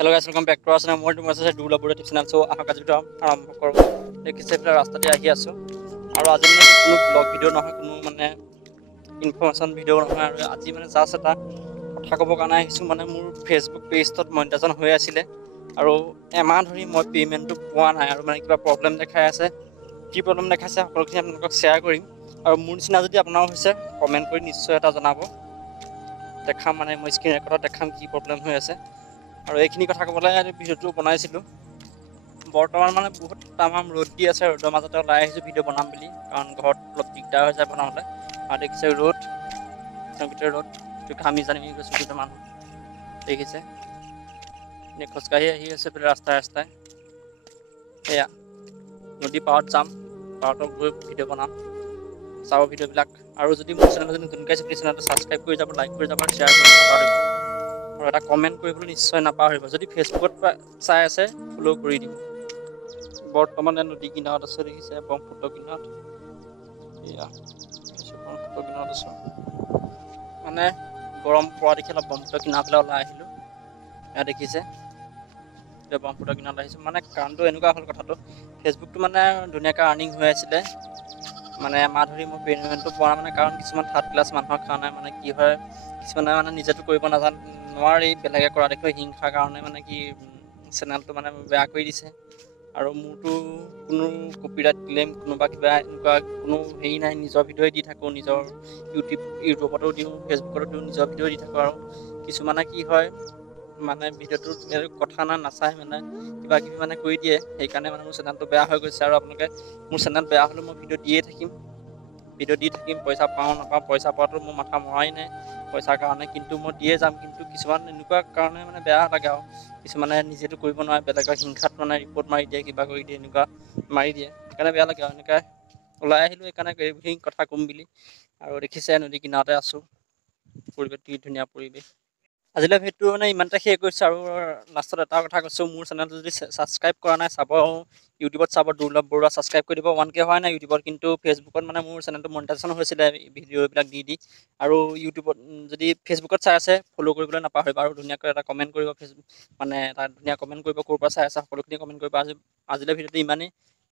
Hello guys, welcome back to our channel. More to message do love YouTube channel. So আহক আজি video আৰম্ভ কৰোঁ। দেখিছে পেলাই ৰাস্তাতে আহি আছোঁ আৰু আজি মানে কোনো ব্লগ ভিডিও নহয়, কোনো মানে ইনফৰমেশ্যন ভিডিও নহয় আৰু আজি মানে জাষ্ট এটা কথা ক'বৰ কাৰণে আহিছোঁ। মানে মোৰ ফেচবুক পেজটোত মনিটাইজেশ্যন হৈ আছিলে আৰু এমাহ ধৰি মই পে'মেণ্টটো পোৱা নাই আৰু মানে কিবা প্ৰব্লেম দেখাই আছে। কি প্ৰব্লেম দেখাইছে সকলোখিনি আপোনালোকক শ্বেয়াৰ কৰিম আৰু মোৰ নিচিনা যদি আপোনাৰো হৈছে কমেণ্ট কৰি নিশ্চয় এটা জনাব। দেখাম মানে মই স্ক্ৰীন ৰেকৰ্ডত দেখাম কি প্ৰব্লেম হৈ আছে আৰু এইখিনি কথা ক'বলৈ ভিডিঅ'টো বনাইছিলোঁ। বৰ্তমান মানে বহুত তামাম ৰ'দ দি আছে, ৰ'দৰ মাজতে ওলাই আহিছোঁ ভিডিঅ' বনাম বুলি, কাৰণ ঘৰত অলপ দিগদাৰ হৈ যায় বনাবলৈ। আৰু দেখিছে ৰ'দ, গোটেই ৰ'দ, ঘামি জামি গৈছোঁ গোটেই মানুহ দেখিছে। এনেই খোজকাঢ়ি আহি আছে ৰাস্তাই ৰাস্তাই। সেয়া নদী পাৰত যাম, পাৰতো গৈ ভিডিঅ' বনাম, চাব ভিডিঅ'বিলাক। আৰু যদি মোৰ চেনেল যদি নতুনকৈ আছে প্লিজ চেনেলটো ছাবস্ক্ৰাইব কৰি যাব, লাইক কৰি যাব, শ্বেয়াৰ কৰি নাপাহৰিব আৰু এটা কমেণ্ট কৰিবলৈ নিশ্চয় নাপাহৰিব। যদি ফেচবুকত চাই আছে ফ'ল' কৰি দিব। বৰ্তমানে নদী কিনাৰত আছে, দেখিছে ব্ৰহ্মপুত্ৰ কিনাৰত। এয়া ব্ৰহ্মপুত্ৰ কিনাৰত আছোঁ, মানে গৰম পৰা দেখি অলপ ব্ৰহ্মপুত্ৰ কিনাৰ ফালে ওলাই আহিলোঁ। এয়া দেখিছে এতিয়া ব্ৰহ্মপুত্ৰ কিনাৰত আহিছোঁ। মানে কাৰণটো এনেকুৱা হ'ল কথাটো, ফেচবুকটো মানে ধুনীয়াকৈ আৰ্নিং হৈ আছিলে, মানে এমাহ ধৰি মই পে'মেণ্টটো পোৱা নাই। মানে কাৰণ কিছুমান থাৰ্ড ক্লাছ মানুহৰ কাৰণে মানে কি হয়, কিছুমানে মানে নিজেতো কৰিব নোৱাৰি, বেলেগে কৰা দেখি হিংসাৰ কাৰণে মানে কি চেনেলটো মানে বেয়া কৰি দিছে। আৰু মোৰতো কোনো কপিৰাইট ক্লেইম কোনোবা কিবা এনেকুৱা কোনো হেৰি নাই, নিজৰ ভিডিঅ'ই দি থাকোঁ, নিজৰ ইউটিউবতো দিওঁ, ফেচবুকতো দিওঁ, নিজৰ ভিডিঅ'ই দি থাকোঁ। আৰু কিছুমানে কি হয় মানে ভিডিঅ'টো কথা নাচায়, মানে কিবা কিবি মানে কৰি দিয়ে, সেইকাৰণে মানে মোৰ চেনেলটো বেয়া হৈ গৈছে। আৰু আপোনালোকে মোৰ চেনেল বেয়া হ'লেও মই ভিডিঅ' দি থাকিম, পইচা পাওঁ নাপাওঁ, পইচা পোৱাটো মোৰ মাথা মৰাই নাই পইচাৰ কাৰণে, কিন্তু মই দিয়ে যাম। কিন্তু কিছুমান এনেকুৱা কাৰণে মানে বেয়া লাগে আৰু কিছুমানে নিজেতো কৰিব নোৱাৰে, বেলেগৰ হিংসাত মানে ৰিপৰ্ট মাৰি দিয়ে, কিবা কৰি দিয়ে, এনেকুৱা মাৰি দিয়ে, সেইকাৰণে বেয়া লাগে আৰু এনেকৈ ওলাই আহিলোঁ। সেইকাৰণে এইখিনি কথা ক'ম বুলি। আৰু দেখিছে নদী কিনাৰতে আছোঁ, পৰিৱেশ কি ধুনীয়া পৰিৱেশ। আজিলৈ ভিডিঅ'টো মানে ইমানতে শেষ কৰিছোঁ আৰু লাষ্টত এটা কথা কৈছোঁ, মোৰ চেনেলটো যদি ছাবস্ক্ৰাইব কৰা নাই চাব, ইউটিউবত চাব দুৰ্লভ বৰুৱা, ছাবস্ক্ৰাইব কৰি দিব। 1K হোৱা নাই ইউটিউবত, কিন্তু ফেচবুকত মানে মোৰ চেনেলটো মনিটাইজেশ্যন হৈছিলে ভিডিঅ'বিলাক দি। আৰু ইউটিউবত যদি ফেচবুকত চাই আছে ফ'ল' কৰিবলৈ নাপাহৰিব আৰু ধুনীয়াকৈ এটা কমেণ্ট কৰিব, মানে এটা ধুনীয়া কমেণ্ট কৰিব, ক'ৰ পৰা চাই আছে সকলোখিনি কমেণ্ট কৰিব। আজিলৈ ভিডিঅ'টো ইমানেই।